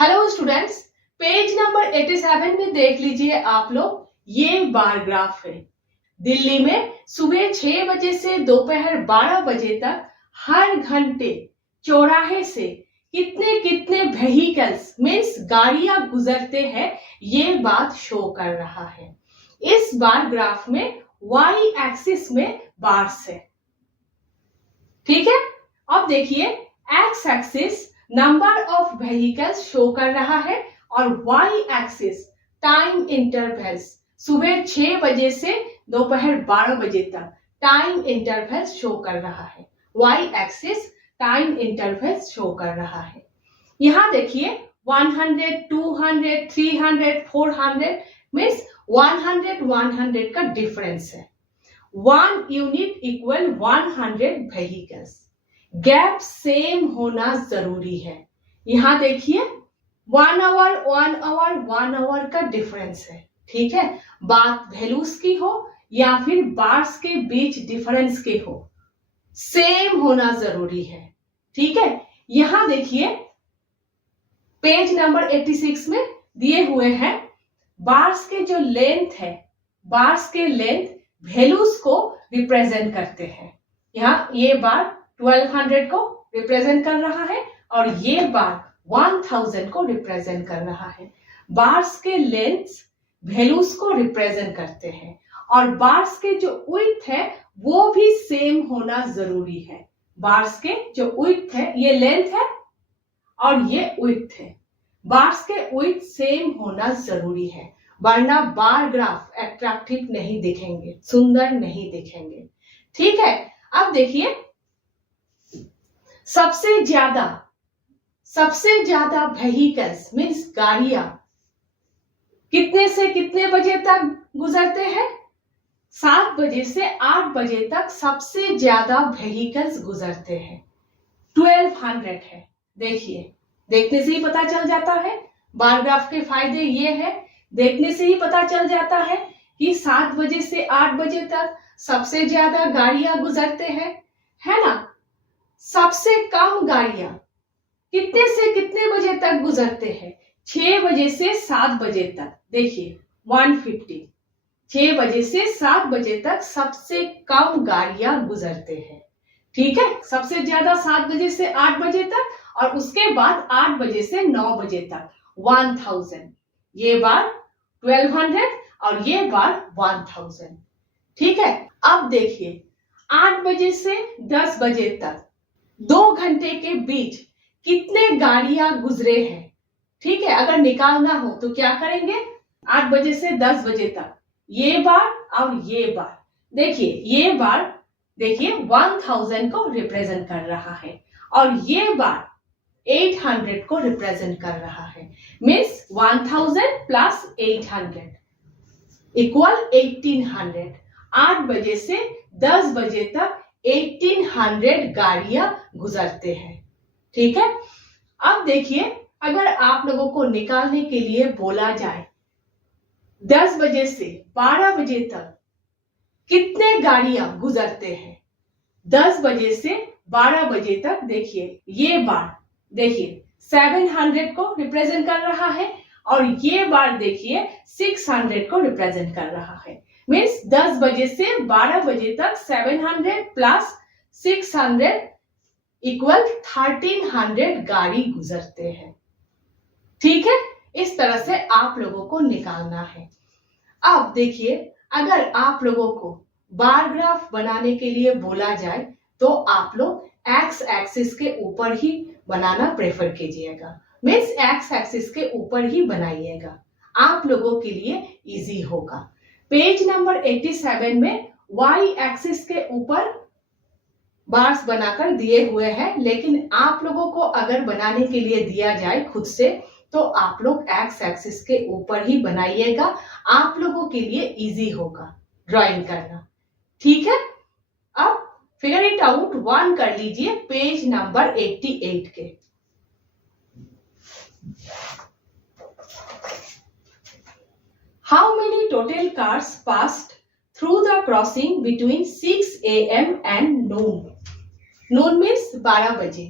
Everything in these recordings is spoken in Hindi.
हेलो स्टूडेंट्स, पेज नंबर 87 में देख लीजिए आप लोग, ये बार ग्राफ है। दिल्ली में सुबह 6 बजे से दोपहर 12 बजे तक हर घंटे चौराहे से कितने कितने व्हीकल्स मीन्स गाड़ियां गुजरते हैं, ये बात शो कर रहा है। इस बार ग्राफ में वाई एक्सिस में बार्स है, ठीक है। अब देखिए, x axis number of vehicles show कर रहा है और वाई एक्सिस टाइम इंटरवल्स सुबह 6 बजे से दोपहर 12 बजे तक टाइम इंटरवल्स शो कर रहा है। Y axis time intervals show कर रहा है। यहां देखिए 100, 200, 300, 400 मीन्स 100 का डिफरेंस है। 1 unit equal 100 vehicles. Gap same होना जरूरी है। यहां देखिए 1 आवर 1 आवर 1 आवर का डिफरेंस है, ठीक है। बात वैल्यूज की हो या फिर बार्स के बीच डिफरेंस के हो, सेम होना जरूरी है, ठीक है। यहां देखिए पेज नंबर 86 में दिए हुए हैं बार्स के जो लेंथ है, बार्स के लेंथ वैल्यूज को रिप्रेजेंट करते हैं। यहाँ ये बार 1200 को रिप्रेजेंट कर रहा है और ये बार 1000 को रिप्रेजेंट कर रहा है। बार्स के लेंथ वैल्यूज को रिप्रेजेंट करते हैं और बार्स के जो विड्थ है वो भी सेम होना जरूरी है। बार्स के जो विड्थ है, ये लेंथ है और ये विड्थ है। बार्स के विड्थ सेम होना जरूरी है, वरना बार ग्राफ अट्रैक्टिव नहीं दिखेंगे, सुंदर नहीं दिखेंगे, ठीक है। अब देखिए सबसे ज्यादा व्हीकल्स मीन्स गाड़ियां कितने से कितने बजे तक गुजरते हैं? 7 बजे से 8 बजे तक सबसे ज्यादा व्हीकल्स गुजरते हैं। 1200 है। देखिए, देखने से ही पता चल जाता है। बार ग्राफ के फायदे ये है, देखने से ही पता चल जाता है कि 7 बजे से 8 बजे तक सबसे ज्यादा गाड़ियां गुजरते हैं, है ना। सबसे कम गाड़ियां कितने से कितने बजे तक गुजरते हैं? 6 बजे से 7 बजे तक। देखिए 150, 6 बजे से 7 बजे तक सबसे कम गाड़ियां गुजरते हैं, ठीक है। सबसे ज्यादा 7 बजे से 8 बजे तक और उसके बाद 8 बजे से 9 बजे तक 1000। ये बार 1200 और ये बार 1000, ठीक है। अब देखिए 8 बजे से 10 बजे तक 2 घंटे के बीच कितने गाड़ियां गुजरे हैं, ठीक है। अगर निकालना हो तो क्या करेंगे? 8 बजे से 10 बजे तक ये बार और ये बार। देखिए ये बार देखिए 1000 को रिप्रेजेंट कर रहा है और ये बार 800 को रिप्रेजेंट कर रहा है। Means 1000 plus 800 equal 1800। 8 बजे से 10 बजे तक 1800 गाड़ियां गुजरते हैं, ठीक है। अब देखिए अगर आप लोगों को निकालने के लिए बोला जाए 10 बजे से 12 बजे तक कितने गाड़ियां गुजरते हैं? 10 बजे से 12 बजे तक देखिए ये बार देखिए 700 को रिप्रेजेंट कर रहा है और ये बार देखिए 600 को रिप्रेजेंट कर रहा है। मीन्स 10 बजे से 12 बजे तक 700 प्लस 600 इक्वल 1300 गाड़ी गुजरते हैं, ठीक है। इस तरह से आप लोगों को निकालना है। अब देखिए अगर आप लोगों को बार ग्राफ बनाने के लिए बोला जाए तो आप लोग एक्स एक्सिस के ऊपर ही बनाना प्रेफर कीजिएगा। मीन्स एक्स एक्सिस के ऊपर ही बनाइएगा, आप लोगों के लिए इजी होगा। पेज नंबर 87 में वाई एक्सिस के ऊपर बार्स बनाकर दिए हुए हैं, लेकिन आप लोगों को अगर बनाने के लिए दिया जाए खुद से तो आप लोग एक्स एक्सिस के ऊपर ही बनाइएगा, आप लोगों के लिए इजी होगा ड्राइंग करना, ठीक है। अब फिगर इट आउट 1 कर लीजिए पेज नंबर 88 के। How many total cars passed through the crossing between 6 AM and noon? Noon means 12 बजे।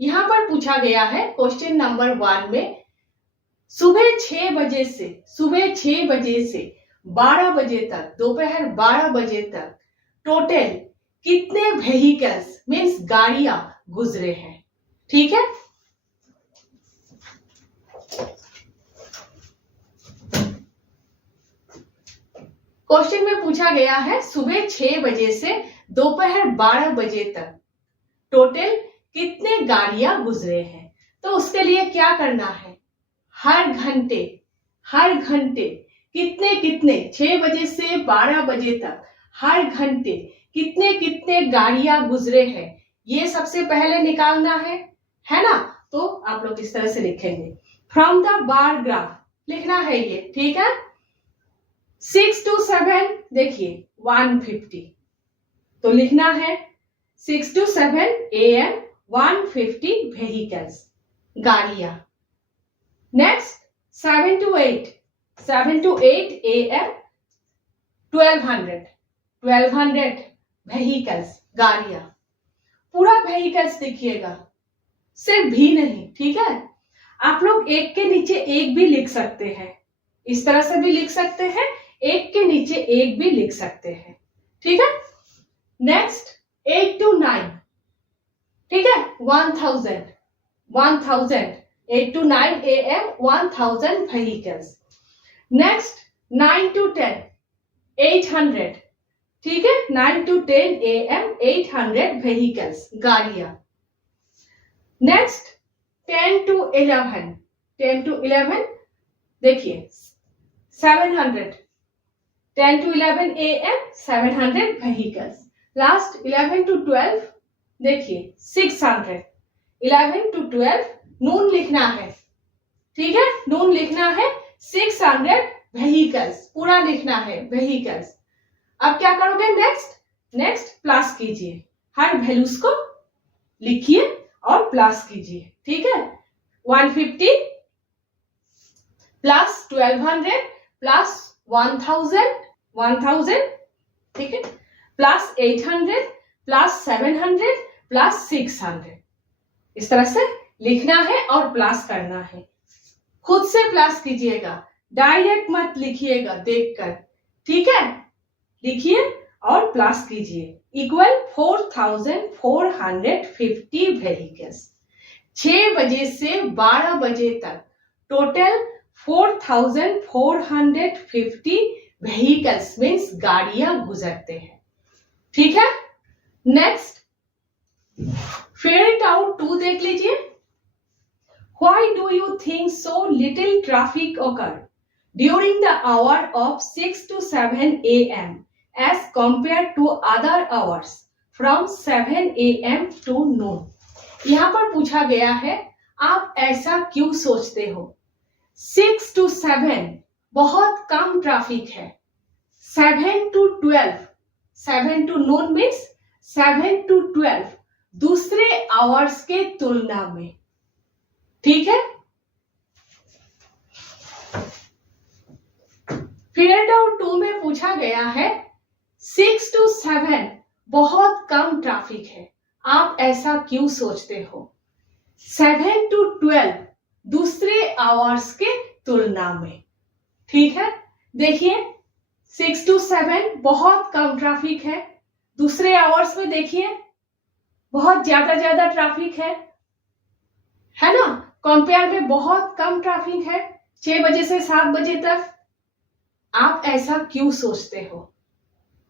यहाँ पर पूछा गया है क्वेश्चन नंबर 1 में सुबह 6 बजे से 12 बजे तक, दोपहर 12 बजे तक टोटल कितने व्हीकल्स मीन्स गाड़ियां गुजरे हैं। ठीक है, क्वेश्चन में पूछा गया है सुबह 6 बजे से दोपहर 12 बजे तक टोटल कितने गाड़ियां गुजरे हैं। तो उसके लिए क्या करना है, हर घंटे कितने 6 बजे से 12 बजे तक हर घंटे कितने गाड़ियां गुजरे हैं, ये सबसे पहले निकालना है ना। तो आप लोग इस तरह से लिखेंगे, फ्रॉम द बार ग्राफ लिखना है ये। ठीक है, 6 to 7 देखिए 150, तो लिखना है 6 to 7 AM 150 व्हीकल्स गाड़ियां। नेक्स्ट 7 to 8 AM 1200 व्हीकल्स गाड़ियां। पूरा व्हीकल्स लिखिएगा, सिर्फ भी नहीं। ठीक है, आप लोग एक के नीचे एक भी लिख सकते हैं, इस तरह से भी लिख सकते हैं, एक के नीचे एक भी लिख सकते हैं। ठीक है, नेक्स्ट 8 to 9, ठीक है 1000 8 to 9 AM 1000 vehicles. Next 9 to 10 800, ठीक है 9 to 10 AM 800 व्हीकल्स गाड़ियां। नेक्स्ट 10 to 11 देखिए 700, 10 to 11 AM 700 vehicles. Last 11 to 12 देखिए 600, 11 to 12 नून लिखना है। ठीक है, नून लिखना है 600 व्हीकल्स, पूरा लिखना है व्हीकल्स। अब क्या करोगे, नेक्स्ट प्लस कीजिए, हर वैल्यूज को लिखिए और प्लस कीजिए। ठीक है, 150 प्लस 1200 प्लस 1000, ठीक है, प्लस 800 प्लस 700 प्लस 600, इस तरह से लिखना है और प्लस करना है। खुद से प्लस कीजिएगा, डायरेक्ट मत लिखिएगा देखकर। ठीक है, लिखिए और प्लस कीजिए, इक्वल 4450 व्हीकल्स। 6 बजे से 12 बजे तक टोटल 4450 व्हीकल्स मीन्स गाड़ियां गुजरते हैं। ठीक है, नेक्स्ट फिगर इट आउट 2 देख लीजिए। Why do you think so little traffic occurred during the hour of 6 to 7 AM as compared to other hours from 7 AM to noon? यहाँ पर पूछा गया है, आप ऐसा क्यों सोचते हो। 6 to 7 बहुत कम ट्रैफिक है, 7 to 12, 7 to noon means 7 to 12 दूसरे आवर्स के तुलना में। ठीक है, फिगर आउट 2 में पूछा गया है 6 to 7 बहुत कम ट्रैफिक है, आप ऐसा क्यों सोचते हो। 7 to 12 दूसरे आवर्स के तुलना में। ठीक है, देखिए 6 to 7 बहुत कम ट्रैफिक है, दूसरे आवर्स में देखिए बहुत ज्यादा ट्रैफिक है ना, कंपेयर में बहुत कम ट्रैफिक है 6 बजे से 7 बजे तक। आप ऐसा क्यों सोचते हो,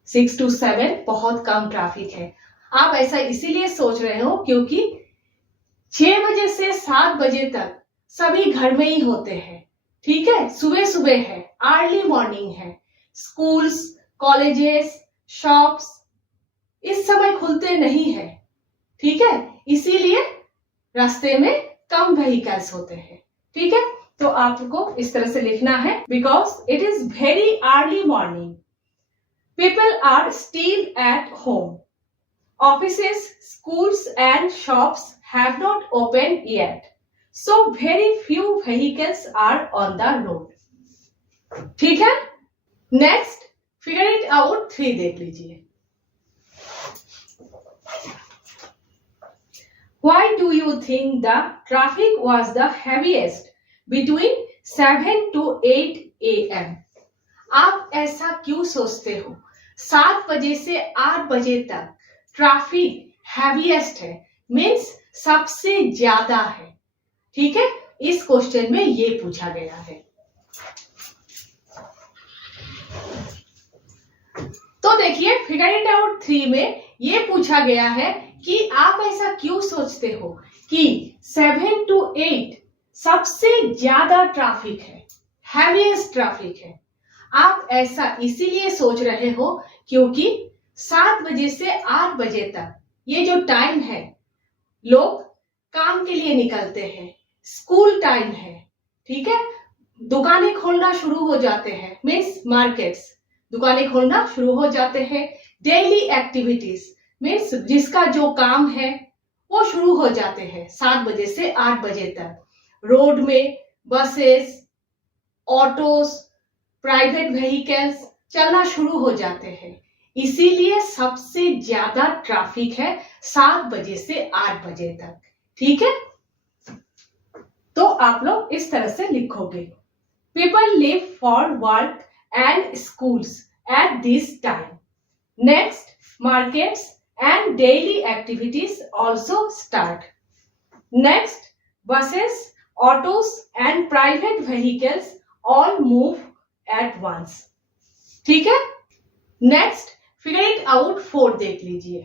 6 to 7 बहुत कम ट्रैफिक है। आप ऐसा इसीलिए सोच रहे हो क्योंकि 6 बजे से 7 बजे तक सभी घर में ही होते हैं। ठीक है, सुबह है, अर्ली मॉर्निंग है, स्कूल्स, कॉलेजेस, शॉप्स इस समय खुलते नहीं है। ठीक है, इसीलिए रास्ते में कम व्हीकल्स होते हैं। ठीक है, तो आपको इस तरह से लिखना है, because it is very early morning, people are still at home, offices, schools and shops have not open yet, so very few vehicles are on the road. ठीक है, नेक्स्ट फिगर इट आउट 3 देख लीजिए। Why do you think the traffic was the heaviest between 7 to 8 AM। आप ऐसा क्यों सोचते हो? 7 बजे से 8 बजे तक ट्रैफिक हैवीएस्ट है, मीन्स सबसे ज्यादा है। ठीक है, इस क्वेश्चन में ये पूछा गया है। तो देखिए फिगर इट आउट 3 में ये पूछा गया है कि आप ऐसा क्यों सोचते हो कि 7 to 8 सबसे ज्यादा ट्रैफिक है, हैवीएस्ट ट्रैफिक है। आप ऐसा इसीलिए सोच रहे हो क्योंकि 7 बजे से 8 बजे तक ये जो टाइम है, लोग काम के लिए निकलते हैं, स्कूल टाइम है। ठीक है, दुकानें खोलना शुरू हो जाते हैं, मीन्स मार्केट्स, दुकानें खोलना शुरू हो जाते हैं। डेली एक्टिविटीज मीन्स जिसका जो काम है वो शुरू हो जाते हैं 7 बजे से 8 बजे तक। रोड में बसेस, ऑटोस, प्राइवेट व्हीकल्स चलना शुरू हो जाते हैं, इसीलिए सबसे ज्यादा ट्रैफिक है 7 बजे से 8 बजे तक। ठीक है, तो आप लोग इस तरह से लिखोगे, people live for work and schools at this time. Next, markets and daily activities also start. Next, buses, autos and private vehicles all move at once. ठीक है, नेक्स्ट फिगर इट आउट 4 देख लीजिए।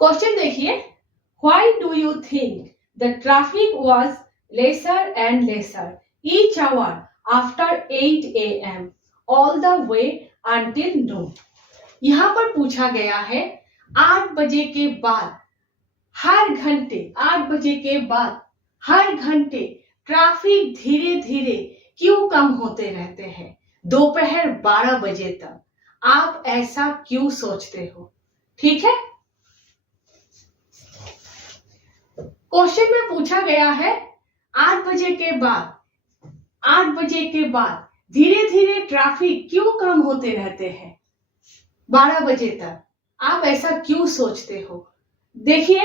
क्वेश्चन देखिए, why do you think the traffic was lesser and lesser each hour after 8 AM all the way until noon। यहां पर पूछा गया है 8 बजे के बाद हर घंटे, 8 बजे के बाद हर घंटे ट्रैफिक धीरे धीरे क्यों कम होते रहते हैं दोपहर 12 बजे तक। आप ऐसा क्यों सोचते हो? ठीक है, क्वेश्चन में पूछा गया है 8 बजे के बाद धीरे धीरे ट्रैफिक क्यों कम होते रहते हैं 12 बजे तक। आप ऐसा क्यों सोचते हो? देखिए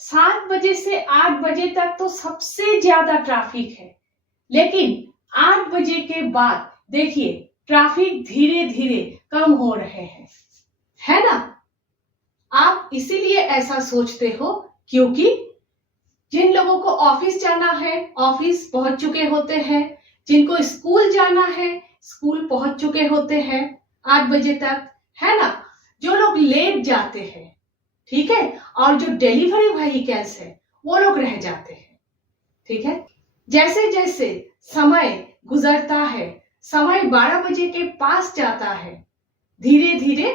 7 बजे से 8 बजे तक तो सबसे ज्यादा ट्रैफिक है, लेकिन 8 बजे के बाद देखिए ट्रैफिक धीरे धीरे कम हो रहे हैं, है ना। आप इसीलिए ऐसा सोचते हो क्योंकि जिन लोगों को ऑफिस जाना है ऑफिस पहुंच चुके होते हैं, जिनको स्कूल जाना है स्कूल पहुंच चुके होते हैं 8 बजे तक, है ना। जो लोग लेट जाते हैं, ठीक है, और जो डिलीवरी व्हीकल्स है वो लोग रह जाते हैं। ठीक है, जैसे जैसे समय गुजरता है, समय 12 बजे के पास जाता है, धीरे धीरे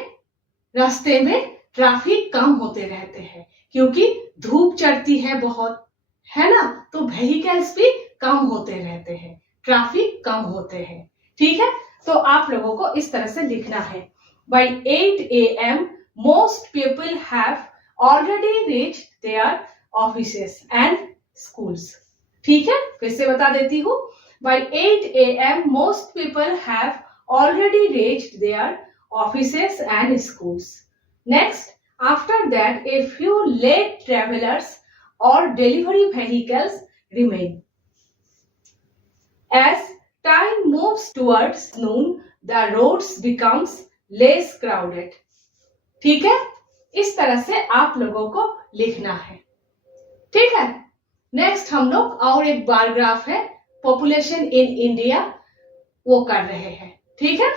रास्ते में ट्रैफिक कम होते रहते हैं क्योंकि धूप चढ़ती है बहुत, है ना, तो व्हीकल्स भी कम होते रहते हैं, ट्रैफिक कम होते हैं। ठीक है, तो आप लोगों को इस तरह से लिखना है, by 8 AM most people have already reached their offices and schools। ठीक है, फिर से बता देती हूँ, by 8 AM most people have already reached their offices and schools। Next, after that a few late travelers or delivery vehicles remain। As time moves towards noon the roads becomes less crowded। ठीक है, इस तरह से आप लोगों को लिखना है। ठीक है, नेक्स्ट हम लोग और एक बार ग्राफ है पॉपुलेशन इन इंडिया वो कर रहे हैं। ठीक है,